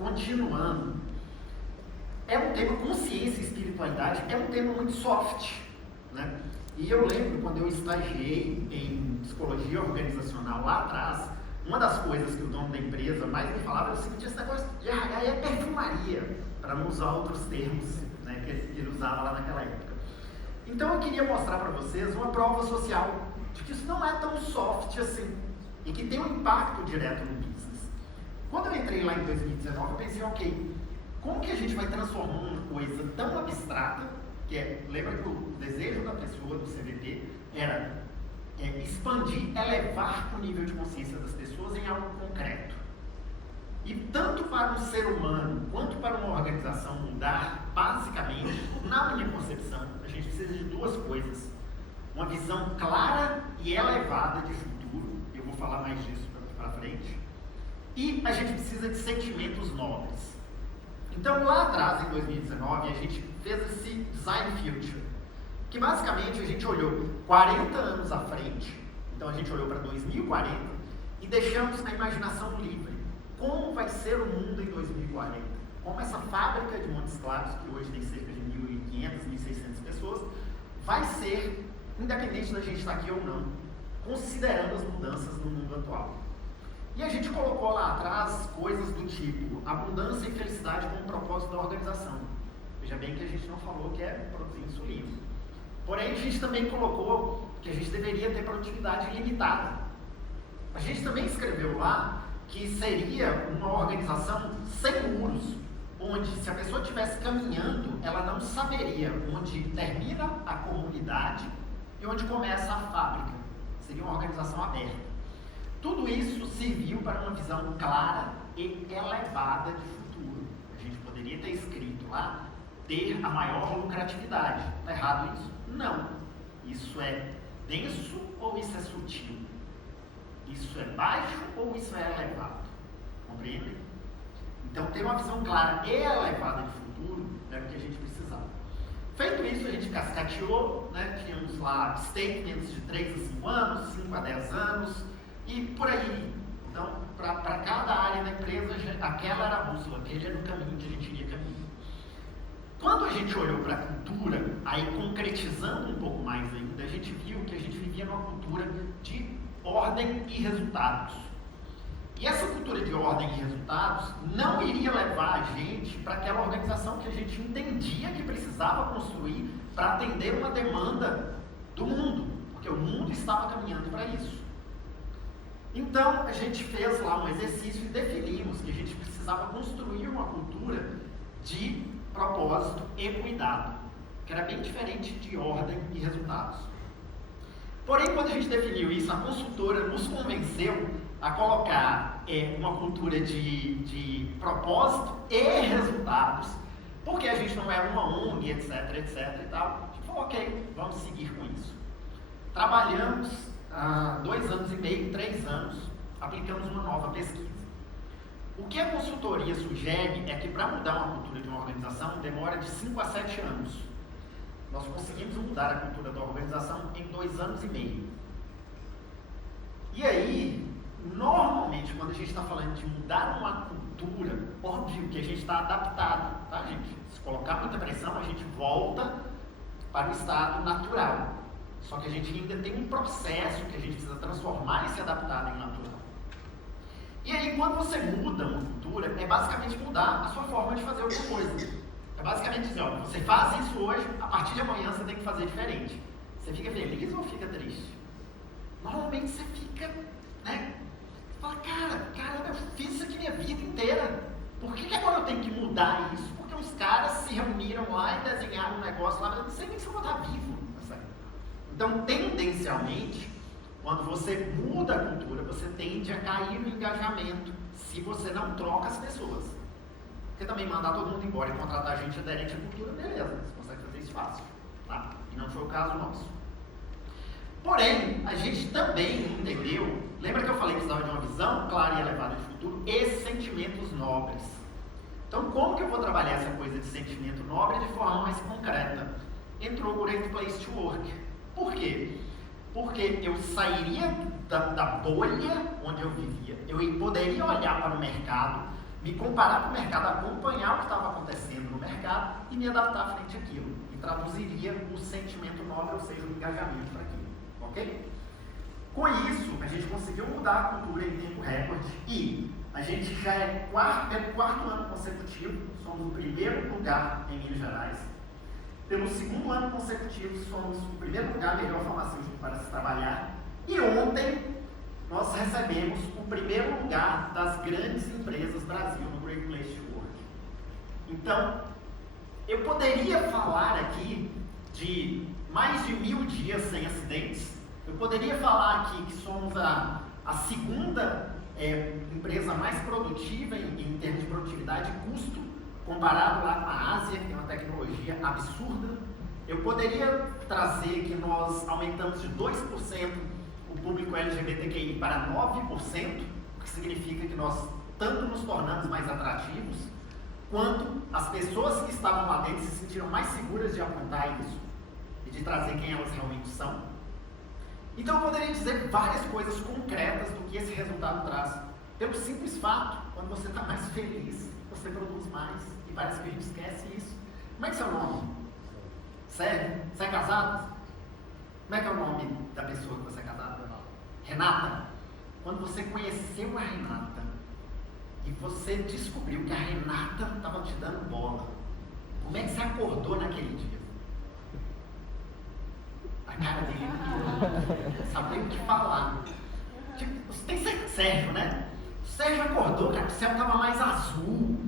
continuando, é um tema, consciência e espiritualidade, é um tema muito soft, né? E eu lembro quando eu estagiei em psicologia organizacional lá atrás, uma das coisas que o dono da empresa mais me falava era o seguinte: esse negócio de RH é perfumaria, para não usar outros termos, né, que ele usava lá naquela época. Então eu queria mostrar para vocês uma prova social de que isso não é tão soft assim e que tem um impacto direto no business. Quando eu entrei lá em 2019, eu pensei, ok, como que a gente vai transformar uma coisa tão abstrata, que é, lembra que o desejo da pessoa, do CVP, era expandir, elevar o nível de consciência das pessoas em algo concreto. E tanto para um ser humano, quanto para uma organização mudar, basicamente, na minha concepção, a gente precisa de duas coisas. Uma visão clara e elevada de futuro, eu vou falar mais disso para frente, e a gente precisa de sentimentos nobres. Então, lá atrás, em 2019, a gente fez esse Design Future, que basicamente a gente olhou 40 anos à frente, então a gente olhou para 2040 e deixamos a imaginação livre. Como vai ser o mundo em 2040? Como essa fábrica de Montes Claros, que hoje tem cerca de 1.500, 1.600 pessoas, vai ser, independente da gente estar aqui ou não, considerando as mudanças no mundo atual. E a gente colocou lá atrás coisas do tipo abundância e felicidade como propósito da organização. Veja bem que a gente não falou que é produzir insulina. Porém, a gente também colocou que a gente deveria ter produtividade limitada. A gente também escreveu lá que seria uma organização sem muros, onde se a pessoa estivesse caminhando, ela não saberia onde termina a comunidade e onde começa a fábrica. Seria uma organização aberta. Tudo isso serviu para uma visão clara e elevada de futuro. A gente poderia ter escrito lá, ter a maior lucratividade. Está errado isso? Não. Isso é denso ou isso é sutil? Isso é baixo ou isso é elevado? Compreendem? Então, ter uma visão clara e elevada de futuro era o que a gente precisava. Feito isso, a gente cascateou, né? Tínhamos lá statements de 3 a 5 anos, 5 a 10 anos e por aí. Então, para cada área da empresa, aquela era a bússola, aquele era o caminho que a gente iria caminhar. Quando a gente olhou para a cultura, aí concretizando um pouco mais ainda, a gente viu que a gente vivia numa cultura de ordem e resultados. E essa cultura de ordem e resultados não iria levar a gente para aquela organização que a gente entendia que precisava construir para atender uma demanda do mundo, porque o mundo estava caminhando para isso. Então, a gente fez lá um exercício e definimos que a gente precisava construir uma cultura de propósito e cuidado, que era bem diferente de ordem e resultados. Porém, quando a gente definiu isso, a consultora nos convenceu a colocar uma cultura de propósito e resultados, porque a gente não é uma ONG, etc, etc e tal. A gente falou, ok, vamos seguir com isso. Trabalhamos 2 anos e meio, 3 anos, aplicamos uma nova pesquisa. O que a consultoria sugere é que para mudar uma cultura de uma organização demora de 5 a 7 anos. Nós conseguimos mudar a cultura da organização em 2 anos e meio. E aí, normalmente, quando a gente está falando de mudar uma cultura, óbvio que a gente está adaptado, tá, gente? Se colocar muita pressão, a gente volta para o estado natural. Só que a gente ainda tem um processo que a gente precisa transformar e se adaptar em natural. E aí, quando você muda uma cultura, é basicamente mudar a sua forma de fazer alguma coisa. É basicamente dizer, ó, você faz isso hoje, a partir de amanhã você tem que fazer diferente. Você fica feliz ou fica triste? Normalmente você fica, né? Você fala, caramba, eu fiz isso aqui minha vida inteira. Por que agora eu tenho que mudar isso? Porque os caras se reuniram lá e desenharam um negócio lá, mas eu não sei nem se eu vou estar vivo. Então, tendencialmente, quando você muda a cultura, você tende a cair no engajamento se você não troca as pessoas. Porque também mandar todo mundo embora e contratar gente aderente à cultura, beleza, você consegue fazer isso fácil, tá? E não foi o caso nosso. Porém, a gente também entendeu, lembra que eu falei que precisava de uma visão clara e elevada de futuro e sentimentos nobres. Então, como que eu vou trabalhar essa coisa de sentimento nobre de forma mais concreta? Entrou o Great Place to Work. Por quê? Porque eu sairia da bolha onde eu vivia, eu poderia olhar para o mercado me comparar com o mercado, acompanhar o que estava acontecendo no mercado e me adaptar frente àquilo. E traduziria o sentimento nobre, ou seja, o engajamento para aquilo. Ok? Com isso, a gente conseguiu mudar a cultura em tempo recorde e a gente já é pelo quarto ano consecutivo, somos o primeiro lugar em Minas Gerais. Pelo segundo ano consecutivo, somos o primeiro lugar melhor farmacêutico para se trabalhar. E ontem, nós recebemos o primeiro lugar das grandes empresas Brasil no Great Place to Work. Então, eu poderia falar aqui de mais de 1000 dias sem acidentes. Eu poderia falar aqui que somos a segunda empresa mais produtiva em termos de produtividade e custo, comparado lá com a Ásia, que tem uma tecnologia absurda. Eu poderia trazer que nós aumentamos de 2% o público LGBTQI para 9%, o que significa que nós tanto nos tornamos mais atrativos, quanto as pessoas que estavam lá dentro se sentiram mais seguras de apontar isso e de trazer quem elas realmente são. Então eu poderia dizer várias coisas concretas do que esse resultado traz. Pelo simples fato, quando você está mais feliz, você produz mais. E parece que a gente esquece isso. Como é que é seu nome? Sério? Você é casado? Como é que é o nome da pessoa que você é casado? Renata. Quando você conheceu a Renata e você descobriu que a Renata estava te dando bola, como é que você acordou naquele dia? A cara dele, sabia o que falar. Tipo, tem Sérgio, né? O Sérgio acordou, cara, o céu estava mais azul,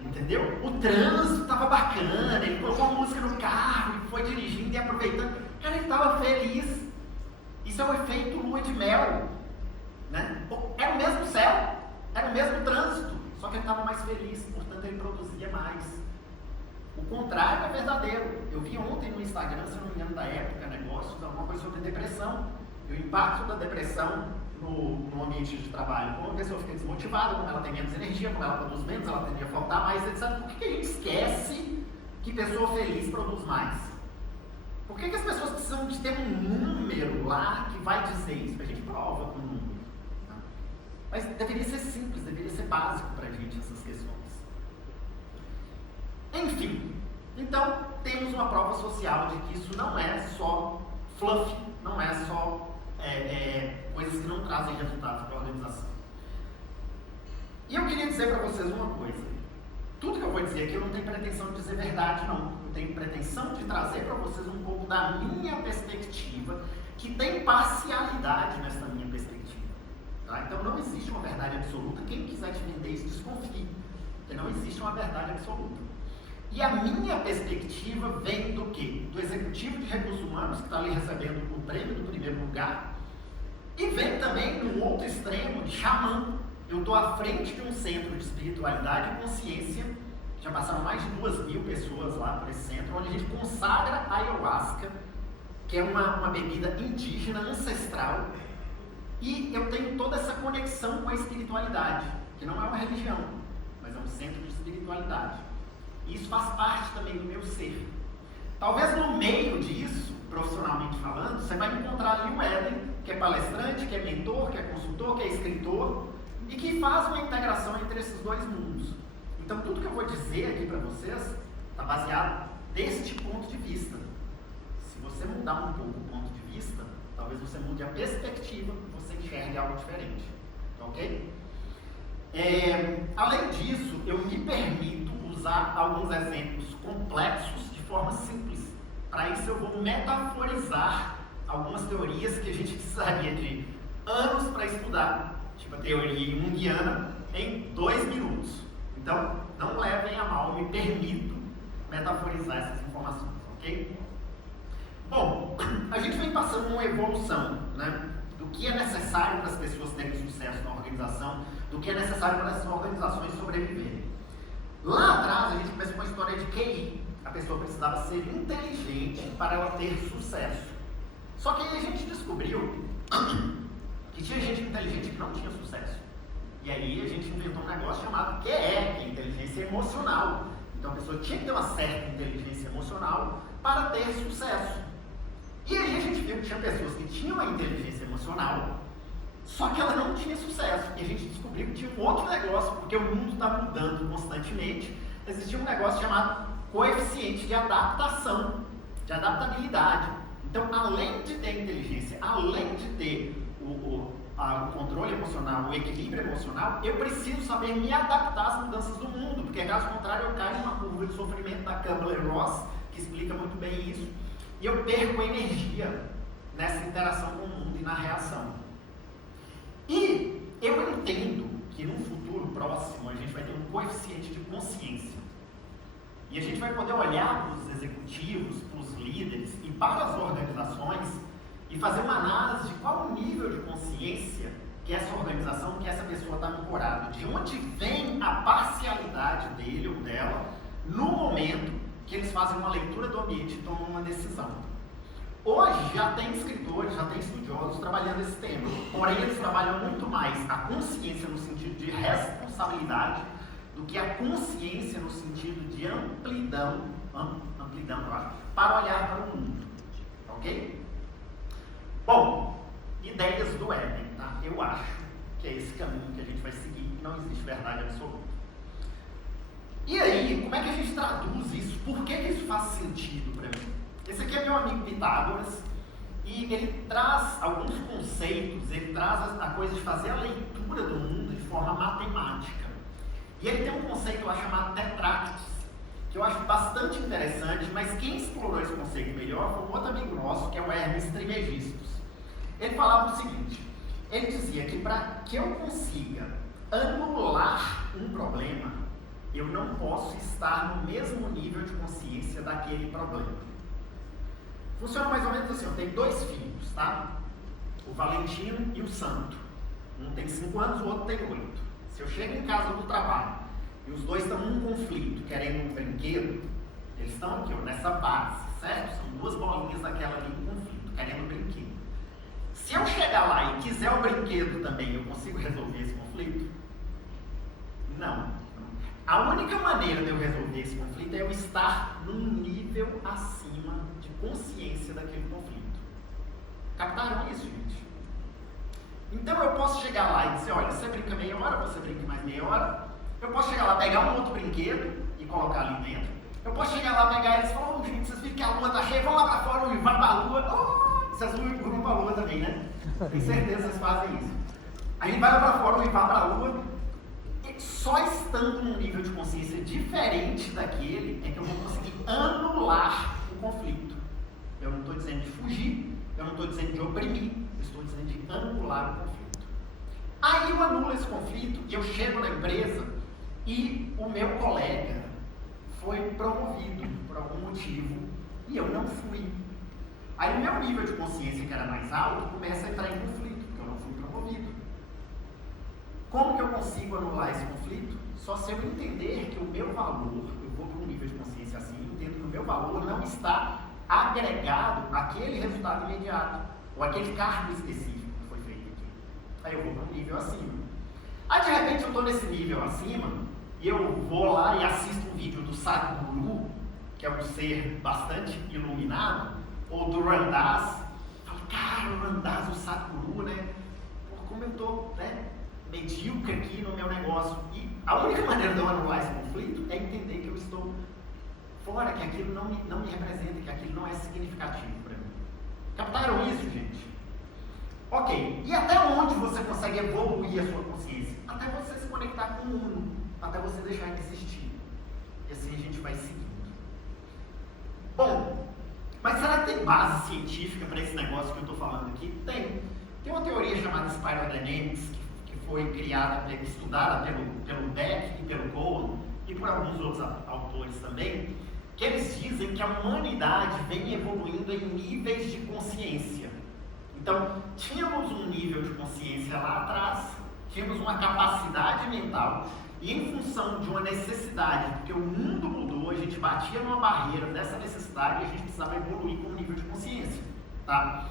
entendeu? O trânsito estava bacana, ele colocou música no carro e foi dirigindo e aproveitando. Cara, ele estava feliz. Isso é um efeito lua de mel, né? Era o mesmo céu, era o mesmo trânsito, só que ele estava mais feliz, portanto ele produzia mais. O contrário é verdadeiro. Eu vi ontem no Instagram, se não me engano, da Época Negócios, alguma coisa sobre depressão. E o impacto da depressão no ambiente de trabalho. Como a pessoa fica desmotivada, como ela tem menos energia, como ela produz menos, ela tende a faltar mais, etc. Por que a gente esquece que pessoa feliz produz mais? Por que as pessoas precisam de ter um número lá que vai dizer isso? A gente prova com um número. Tá? Mas deveria ser simples, deveria ser básico para a gente essas questões. Enfim, então temos uma prova social de que isso não é só fluff, não é só coisas que não trazem resultados para a organização. E eu queria dizer para vocês uma coisa. Tudo que eu vou dizer aqui eu não tenho pretensão de dizer verdade, não. Eu tenho pretensão de trazer para vocês um pouco da minha perspectiva, que tem parcialidade nessa minha perspectiva. Tá? Então não existe uma verdade absoluta. Quem quiser te vender isso, desconfie. Porque não existe uma verdade absoluta. E a minha perspectiva vem do quê? Do executivo de recursos humanos, que está ali recebendo o prêmio do primeiro lugar, e vem também num outro extremo de xamã. Eu estou à frente de um centro de espiritualidade e consciência, já passaram mais de 2.000 pessoas lá por esse centro, onde a gente consagra a ayahuasca, que é uma bebida indígena, ancestral, e eu tenho toda essa conexão com a espiritualidade, que não é uma religião, mas é um centro de espiritualidade. E isso faz parte também do meu ser. Talvez no meio disso, profissionalmente falando, você vai encontrar ali o Éden, que é palestrante, que é mentor, que é consultor, que é escritor, e que faz uma integração entre esses dois mundos. Então tudo que eu vou dizer aqui para vocês está baseado deste ponto de vista. Se você mudar um pouco o ponto de vista, talvez você mude a perspectiva, você enxergue algo diferente. Ok? Além disso, eu me permito usar alguns exemplos complexos de forma simples. Para isso eu vou metaforizar algumas teorias que a gente precisaria de anos para estudar, tipo a teoria junguiana, em 2 minutos. Então, não levem a mal, eu me permito metaforizar essas informações, ok? Bom, a gente vem passando uma evolução, né, do que é necessário para as pessoas terem sucesso na organização, do que é necessário para essas organizações sobreviverem. Lá atrás, a gente começou com a história de QI. A pessoa precisava ser inteligente para ela ter sucesso. Só que aí a gente descobriu que tinha gente inteligente que não tinha sucesso. E aí a gente inventou um negócio chamado QE, que é inteligência emocional. Então a pessoa tinha que ter uma certa inteligência emocional para ter sucesso. E aí a gente viu que tinha pessoas que tinham a inteligência emocional, Só que ela não tinha sucesso. E a gente descobriu que tinha um outro negócio, porque o mundo está mudando constantemente. Existia um negócio chamado coeficiente de adaptação, de adaptabilidade. Então, além de ter inteligência, além de ter o controle emocional, o equilíbrio emocional, eu preciso saber me adaptar às mudanças do mundo, porque caso contrário eu caio numa curva de sofrimento da Kubler-Ross, que explica muito bem isso, e eu perco energia nessa interação com o mundo e na reação. E eu entendo que num futuro próximo a gente vai ter um coeficiente de consciência. E a gente vai poder olhar para os executivos, para os líderes e para as organizações e fazer uma análise de qual o nível de consciência que essa organização, que essa pessoa está ancorada, de onde vem a parcialidade dele ou dela no momento que eles fazem uma leitura do ambiente e tomam uma decisão. Hoje já tem escritores, já tem estudiosos trabalhando esse tema, porém eles trabalham muito mais a consciência no sentido de responsabilidade do que a consciência no sentido de amplidão, para olhar para o mundo, ok? Bom, ideias do Éden, tá? Eu acho que é esse caminho que a gente vai seguir, não existe verdade absoluta. E aí, como é que a gente traduz isso? Por que isso faz sentido para mim? Esse aqui é meu amigo Pitágoras, e ele traz alguns conceitos, ele traz a coisa de fazer a leitura do mundo de forma matemática. E ele tem um conceito lá chamado tetráctis, que eu acho bastante interessante, mas quem explorou esse conceito melhor foi um outro amigo nosso, que é o Hermes Trismegistus. Ele falava o seguinte, ele dizia que para que eu consiga anular um problema, eu não posso estar no mesmo nível de consciência daquele problema. Funciona mais ou menos assim, eu tenho 2 filhos, tá? O Valentino e o Santo. Um tem 5 anos, o outro tem 8. Se eu chego em casa do trabalho e os dois estão num conflito, querendo um brinquedo, eles estão aqui, ó, nessa base, certo? São 2 bolinhas daquela ali em conflito, querendo um brinquedo. Se eu chegar lá e quiser o brinquedo também, eu consigo resolver esse conflito? Não. A única maneira de eu resolver esse conflito é eu estar num nível acima de consciência daquele conflito. Captaram isso, gente? Então eu posso chegar lá e dizer, olha, você brinca meia hora, você brinca mais meia hora. Eu posso chegar lá, pegar um outro brinquedo e colocar ali dentro. Eu posso chegar lá, pegar eles e falar, oh, gente, vocês viram que a lua tá cheia, vão lá pra fora e vá pra lua. Oh, vocês vão pra lua também, né? Tenho certeza que vocês fazem isso. A gente vai lá pra fora e vá pra lua. E só estando num nível de consciência diferente daquele é que eu vou conseguir anular o conflito. Eu não estou dizendo de fugir, eu não estou dizendo de oprimir, eu estou dizendo de anular o conflito. Aí eu anulo esse conflito e eu chego na empresa e o meu colega foi promovido por algum motivo e eu não fui. Aí o meu nível de consciência, que era mais alto, começa a entrar em conflito, porque eu não fui promovido. Como que eu consigo anular esse conflito? Só se eu entender que o meu valor, eu vou para um nível de consciência assim, entendo que o meu valor não está agregado àquele resultado imediato, ou àquele cargo específico que foi feito aqui. Aí eu vou para um nível acima. Aí de repente eu estou nesse nível acima, e eu vou lá e assisto um vídeo do Sadhguru, que é um ser bastante iluminado, ou do Ram Dass. Falo, cara, o Ram Dass, o Sadhguru, né? Pô, como eu estou, né, medíocre aqui no meu negócio. E a única maneira de eu anular esse conflito é entender que eu estou fora, que aquilo não me representa, que aquilo não é significativo para mim. Captaram isso, gente? Ok. E até onde você consegue evoluir a sua consciência? Até você se conectar com o mundo, até você deixar de existir. E assim a gente vai seguindo. Bom, mas será que tem base científica para esse negócio que eu estou falando aqui? Tem. Tem uma teoria chamada Spiral Dynamics, que foi criada, estudada pelo Beck e pelo Cohen, e por alguns outros autores também, que eles dizem que a humanidade vem evoluindo em níveis de consciência. Então, tínhamos um nível de consciência lá atrás, tínhamos uma capacidade mental, e em função de uma necessidade, porque o mundo mudou, a gente batia numa barreira dessa necessidade e a gente precisava evoluir com um nível de consciência. Tá?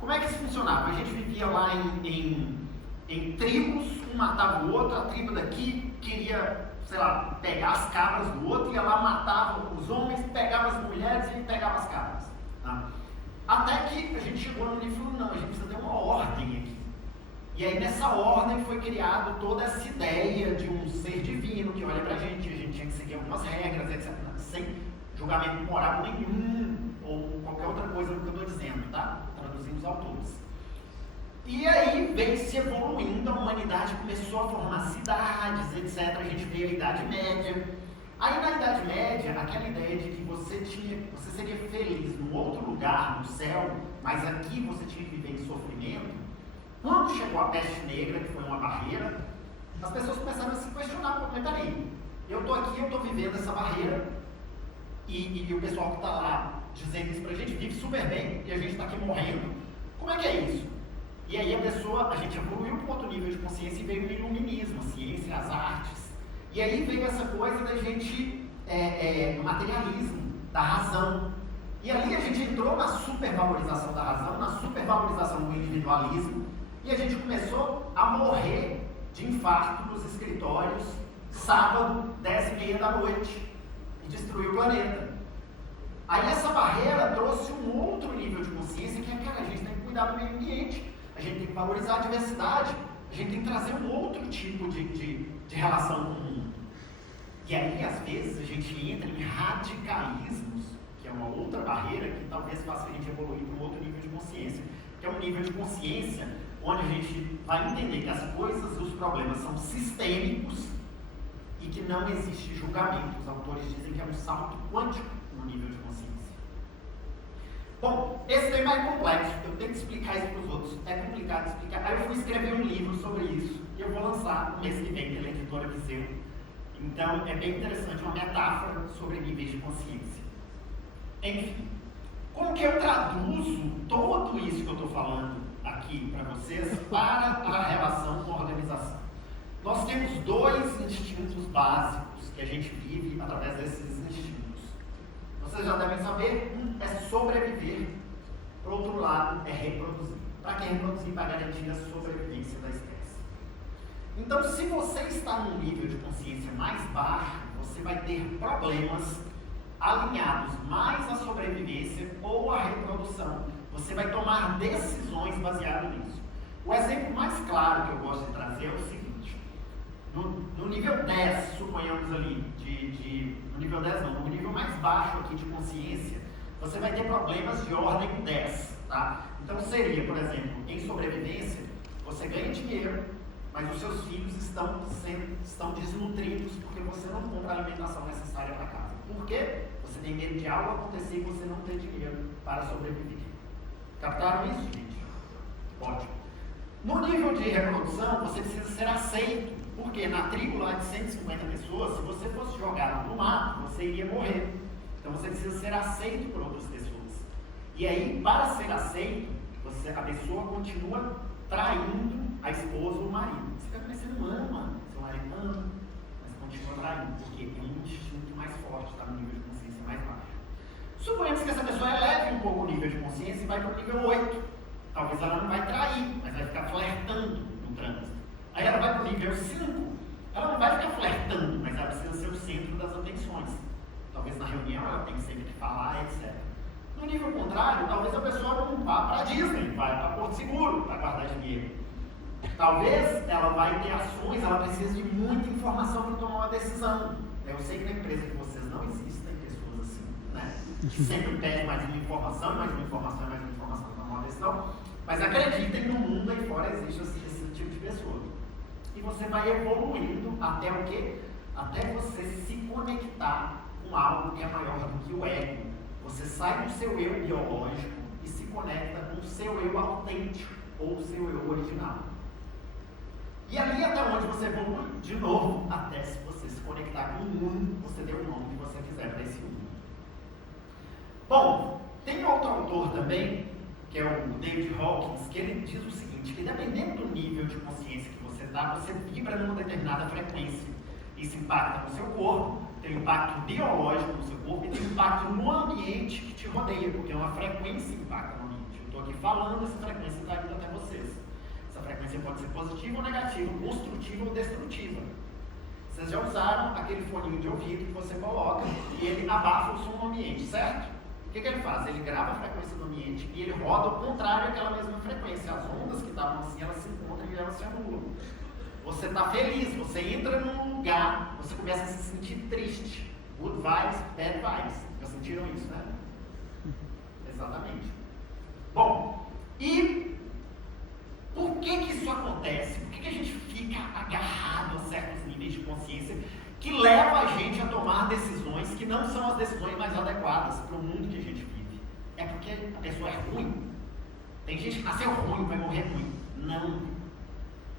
Como é que isso funcionava? A gente vivia lá em tribos, um matava o outro, a tribo daqui queria, sei lá, pegar as cabras do outro, ia lá, matava os homens, pegava as mulheres e pegava as cabras. Tá? Até que a gente chegou no nível e falou, não, a gente precisa ter uma ordem aqui. E aí nessa ordem foi criado toda essa ideia de um ser divino que olha pra gente, a gente tinha que seguir algumas regras, etc. Sem julgamento moral nenhum, ou qualquer outra coisa do que eu estou dizendo, tá? Traduzindo os autores. E aí veio se evoluindo, a humanidade começou a formar cidades, etc. A gente veio à Idade Média. Aí na Idade Média, aquela ideia de que você seria feliz num outro lugar, no céu, mas aqui você tinha que viver em sofrimento. Quando chegou a peste negra, que foi uma barreira, as pessoas começaram a se questionar, mas peraí, eu estou aqui, eu estou vivendo essa barreira, e o pessoal que está lá dizendo isso pra gente vive super bem, e a gente está aqui morrendo. Como é que é isso? E aí a gente evoluiu para um outro nível de consciência e veio o iluminismo, a ciência, as artes. E aí veio essa coisa da gente, o materialismo, da razão. E ali a gente entrou na supervalorização da razão, na supervalorização do individualismo, e a gente começou a morrer de infarto nos escritórios, sábado, 10h30 da noite, e destruiu o planeta. Aí essa barreira trouxe um outro nível de consciência, que é que a gente tem que cuidar do meio ambiente, a gente tem que valorizar a diversidade, a gente tem que trazer um outro tipo de relação com o mundo. E aí, às vezes, a gente entra em radicalismos, que é uma outra barreira que talvez faça a gente evoluir para um outro nível de consciência, que é um nível de consciência onde a gente vai entender que as coisas, os problemas são sistêmicos e que não existe julgamento. Os autores dizem que é um salto quântico no nível de consciência. Bom, esse tema é complexo, eu tenho que explicar isso para os outros, é complicado de explicar. Aí eu fui escrever um livro sobre isso e eu vou lançar no mês que vem pela editora Viseu. Então é bem interessante, uma metáfora sobre níveis de consciência. Enfim, como que eu traduzo tudo isso que eu estou falando aqui para vocês para a relação com a organização? Nós temos dois instintos básicos que a gente vive através desses instintos. Vocês já devem saber, um é sobreviver, por outro lado é reproduzir. Para que reproduzir? Para garantir a sobrevivência da espécie. Então, se você está num nível de consciência mais baixo, você vai ter problemas alinhados mais à sobrevivência ou à reprodução. Você vai tomar decisões baseadas nisso. O exemplo mais claro que eu gosto de trazer é o seguinte: no nível 10, suponhamos ali, no nível 10 não, no nível mais baixo aqui de consciência, você vai ter problemas de ordem 10, tá? Então seria, por exemplo, em sobrevivência, você ganha dinheiro, mas os seus filhos estão desnutridos porque você não compra a alimentação necessária para casa. Por quê? Você tem medo de algo acontecer e você não tem dinheiro para sobreviver. Captaram isso, gente? Ótimo. No nível de reprodução, você precisa ser aceito. Porque na tribo lá de 150 pessoas, se você fosse jogado no mato, você iria morrer. Então você precisa ser aceito por outras pessoas. E aí, para ser aceito, a pessoa continua traindo a esposa ou o marido. Você não ama seu marido, ama, mas continua traindo, porque tem um instinto mais forte, está no nível de consciência mais baixo. Suponhamos que essa pessoa eleve um pouco o nível de consciência e vai para o nível 8. Talvez ela não vai trair, mas vai ficar flertando no trânsito. Aí ela vai para o nível 5, ela não vai ficar flertando, mas ela precisa ser o centro das atenções. Talvez na reunião ela tenha sempre que falar, etc. No nível contrário, talvez a pessoa não vá para a Disney, vai para Porto Seguro para guardar dinheiro. Talvez ela vai ter ações, ela precisa de muita informação para tomar uma decisão. Eu sei que na empresa de vocês não existem pessoas assim, né? Que sempre pedem mais uma informação, mais uma informação, mais uma informação para tomar uma decisão. Mas acreditem, no mundo aí fora existe esse tipo de pessoa. E você vai evoluindo até o quê? Até você se conectar com algo que é maior do que o ego. Você sai do seu eu biológico e se conecta com o seu eu autêntico ou o seu eu original. E ali até onde você evolui, de novo, até se você se conectar com o mundo, você dê o nome que você quiser para esse mundo. Bom, tem outro autor também, que é o David Hawkins, que ele diz o seguinte, que dependendo do nível de consciência que você está, você vibra numa determinada frequência. Isso impacta no seu corpo, tem um impacto biológico no seu corpo e tem um impacto no ambiente que te rodeia, porque é uma frequência que impacta no ambiente. Eu estou aqui falando, essa frequência está indo até vocês. Essa frequência pode ser positiva ou negativa, construtiva ou destrutiva. Vocês já usaram aquele foninho de ouvido que você coloca e ele abafa o som no ambiente, certo? O que ele faz? Ele grava a frequência do ambiente e ele roda ao contrário àquela mesma frequência. As ondas que estavam assim, elas se encontram e elas se anulam. Você está feliz, você entra num lugar, você começa a se sentir triste. Good vibes, bad vibes. Já sentiram isso, né? Exatamente. Bom, e por que isso acontece? Por que a gente fica agarrado a certos níveis de consciência que leva a gente a tomar decisões que não são as decisões mais adequadas para o mundo que a gente vive? É porque a pessoa é ruim? Tem gente que nasceu ruim, vai morrer ruim. Não.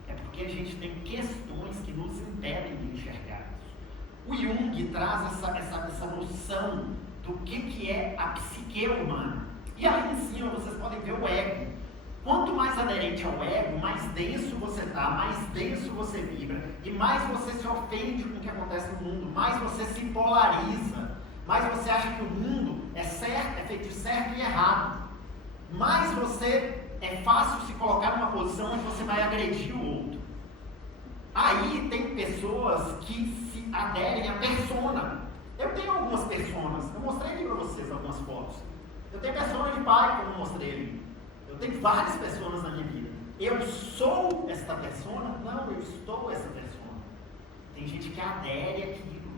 É porque a gente tem questões que nos impedem de enxergar isso. O Jung traz essa noção do que é a psique humana. E ali em cima vocês podem ver o ego. Quanto mais aderente ao ego, mais denso você está, mais denso você vibra, e mais você se ofende com o que acontece no mundo, mais você se polariza, mais você acha que o mundo é certo, é feito certo e errado, mais é fácil se colocar numa posição onde você vai agredir o outro. Aí tem pessoas que se aderem à persona. Eu tenho algumas personas, eu mostrei aqui para vocês algumas fotos. Eu tenho persona de pai, como eu mostrei ali. Eu tenho várias pessoas na minha vida. Eu sou esta persona? Não, eu estou essa persona. Tem gente que adere àquilo.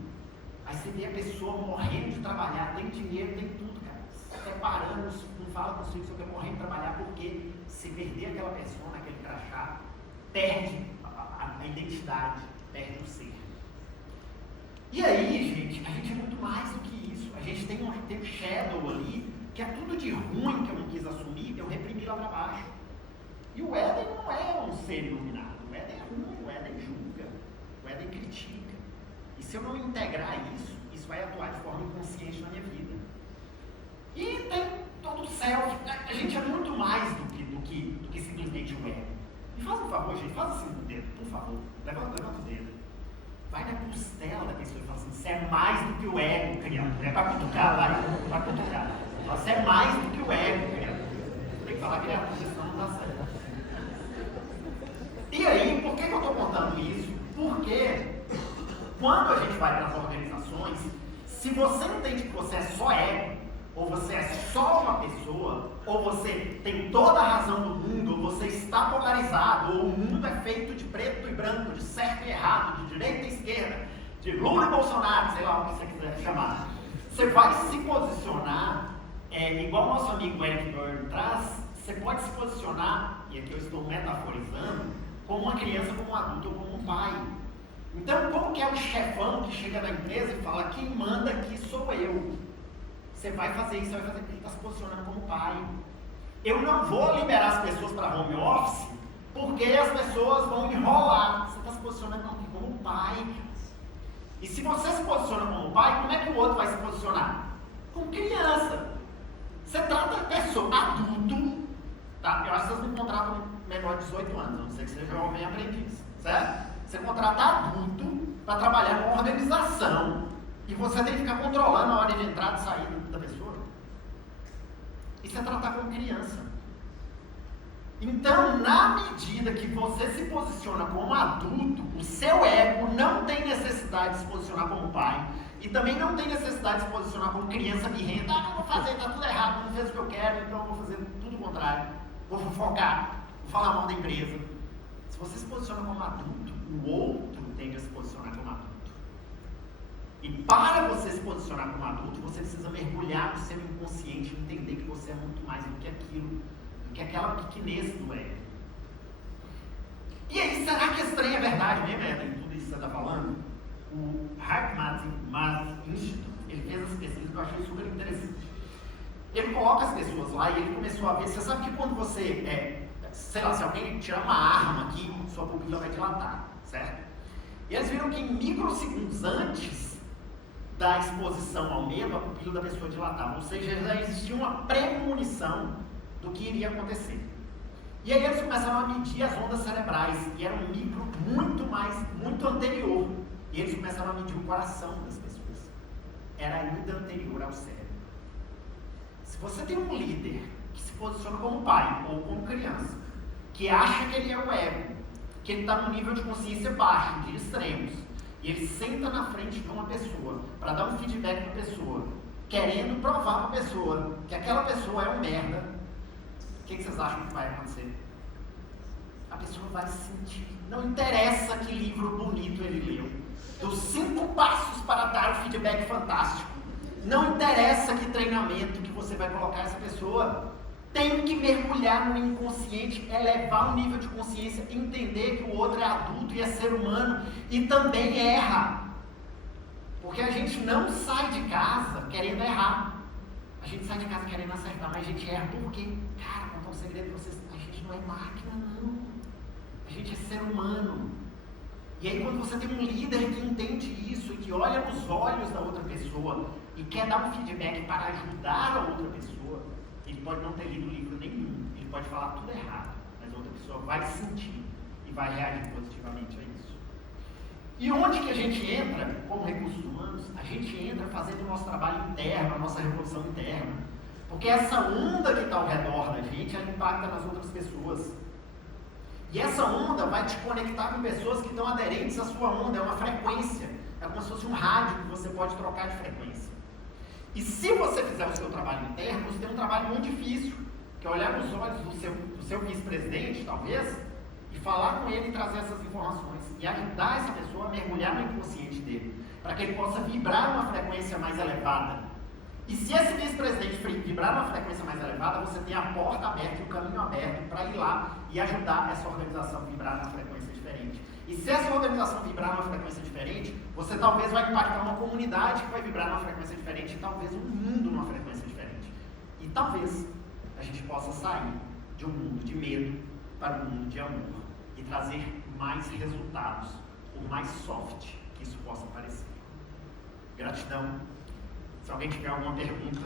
Aí você vê a pessoa morrendo de trabalhar, tem dinheiro, tem tudo, cara. Separando, não fala com os filhos, só quer morrer de trabalhar, porque se perder aquela persona, aquele crachá, perde a identidade, perde o ser. E aí, gente, a gente é muito mais do que isso. A gente tem um shadow ali, que é tudo de ruim que eu não quis assumir, eu reprimi lá para baixo. E o Éden não é um ser iluminado. O Éden é ruim, o Éden julga, o Éden critica. E se eu não integrar isso, isso vai atuar de forma inconsciente na minha vida. E tem todo o self. A gente é muito mais do que simplesmente o ego. Me faz um favor, gente, faz assim com o dedo, por favor. Levanta o dedo. Vai na costela da pessoa e fala assim, você é mais do que o ego, criatura. É para cutucar, vai cutucar. Você é mais do que o ego, criatura. Tem que falar criatura, senão não dá certo. E aí, por que eu estou contando isso? Porque quando a gente vai para as organizações, se você entende que você é só ego, ou você é só uma pessoa, ou você tem toda a razão do mundo, ou você está polarizado, ou o mundo é feito de preto e branco, de certo e errado, de direita e esquerda, de Lula e Bolsonaro, sei lá o que você quiser chamar, você vai se posicionar, igual o nosso amigo Eric Byrne traz, você pode se posicionar, e aqui eu estou metaforizando, como uma criança, como um adulto ou como um pai. Então, como que é o chefão que chega na empresa e fala, quem manda aqui sou eu? Você vai fazer isso, ele está se posicionando como pai. Eu não vou liberar as pessoas para home office, porque as pessoas vão enrolar. Você está se posicionando como pai. E se você se posiciona como pai, como é que o outro vai se posicionar? Como criança. Você trata a pessoa adulto, tá? Eu acho que vocês não contratam menor de 18 anos, a não ser que seja jovem aprendiz, certo? Você contrata adulto para trabalhar numa organização e você tem que ficar controlando a hora de entrada e saída da pessoa. Isso é tratar como criança. Então, na medida que você se posiciona como adulto, o seu ego não tem necessidade de se posicionar como pai e também não tem necessidade de se posicionar como criança birrenta. Não vou fazer, tá tudo errado, não fez o que eu quero, então eu vou fazer tudo o contrário. Vou fofocar, vou falar mal da empresa. Se você se posiciona como adulto, o outro tende a se posicionar como adulto. E para você se posicionar como adulto, você precisa mergulhar no seu inconsciente e entender que você é muito mais do que aquilo, do que aquela pequenez do ego. E aí, será que esse trem é verdade mesmo, em tudo isso que você está falando? O HeartMath Institute, ele fez essa pesquisa que eu achei super interessante. Ele coloca as pessoas lá e ele começou a ver, você sabe que quando você, sei lá, se alguém tirar uma arma aqui, sua pupila vai dilatar, certo? E eles viram que em microsegundos antes da exposição ao medo, a pupila da pessoa dilatava, ou seja, já existia uma premonição do que iria acontecer. E aí eles começaram a medir as ondas cerebrais, e era um micro muito anterior, e eles começaram a medir o coração das pessoas. Era ainda anterior ao cérebro. Se você tem um líder que se posiciona como pai ou como criança, que acha que ele é o ego, que ele está num nível de consciência baixo, de extremos, e ele senta na frente de uma pessoa para dar um feedback para a pessoa, querendo provar para a pessoa que aquela pessoa é um merda, o que vocês acham que vai acontecer? A pessoa vai se sentir. Não interessa que livro bonito ele leu. Dos 5 passos para dar o feedback fantástico. Não interessa que treinamento que você vai colocar essa pessoa. Tem que mergulhar no inconsciente, elevar o nível de consciência, entender que o outro é adulto e é ser humano e também erra. Porque a gente não sai de casa querendo errar. A gente sai de casa querendo acertar, mas a gente erra por quê? Cara, vou contar um segredo pra vocês. A gente não é máquina, não. A gente é ser humano. E aí quando você tem um líder que entende isso e que olha nos olhos da outra pessoa e quer dar um feedback para ajudar a outra pessoa, ele pode não ter lido livro nenhum, ele pode falar tudo errado, mas a outra pessoa vai sentir e vai reagir positivamente a isso. E onde que a gente entra, como recursos humanos? A gente entra fazendo o nosso trabalho interno, a nossa revolução interna. Porque essa onda que está ao redor da gente, ela impacta nas outras pessoas. E essa onda vai te conectar com pessoas que estão aderentes à sua onda, é uma frequência. É como se fosse um rádio que você pode trocar de frequência. E se você fizer o seu trabalho interno, você tem um trabalho muito difícil, que é olhar nos olhos do seu vice-presidente, talvez, e falar com ele e trazer essas informações. E ajudar essa pessoa a mergulhar no inconsciente dele, para que ele possa vibrar numa frequência mais elevada. E se esse vice-presidente vibrar numa frequência mais elevada, você tem a porta aberta e o caminho aberto para ir lá e ajudar essa organização a vibrar numa frequência diferente. E se essa organização vibrar numa frequência diferente, você talvez vai impactar uma comunidade que vai vibrar numa frequência diferente e talvez um mundo numa frequência diferente. E talvez a gente possa sair de um mundo de medo para um mundo de amor e trazer mais resultados, por mais soft que isso possa parecer. Gratidão. Se alguém tiver alguma pergunta,